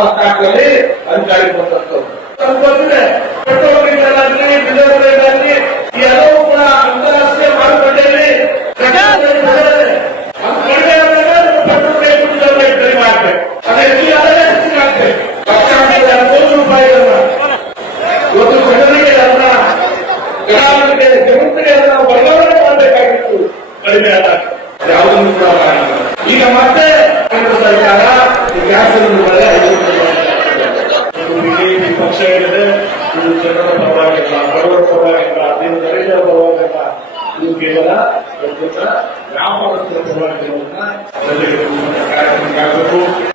ಹತ್ತಾಕಲ್ಲಿ ಅಧಿಕಾರಿ ಅದು ಬಂದಿದೆ petrol petrol rate diesel rate ಕಡಿಮೆ ಆಗ್ಬೇಕು. ಅದು ಹೆಚ್ಚಿಗೆ ಆದರೆ ಹೆಚ್ಚಿಗೆ ಯಾವುದನ್ನು ಈಗ ಮತ್ತೆ ಕೇಂದ್ರ ಸರ್ಕಾರ ಗ್ಯಾಸ್ ಬಿಜೆಪಿ ಪಕ್ಷ ಏನಿದೆ ಇದು ಜನರ ಪರವಾಗಿಲ್ಲ ಬಡವರ ಪರವಾಗಿಲ್ಲ ನೀವು ದಲಿತರ ಪರವಾಗಿಲ್ಲ ಇದು ಕೇವಲ ವ್ಯಾಪಾರಸ್ಥರ ಪರವಾಗಿರೋದನ್ನ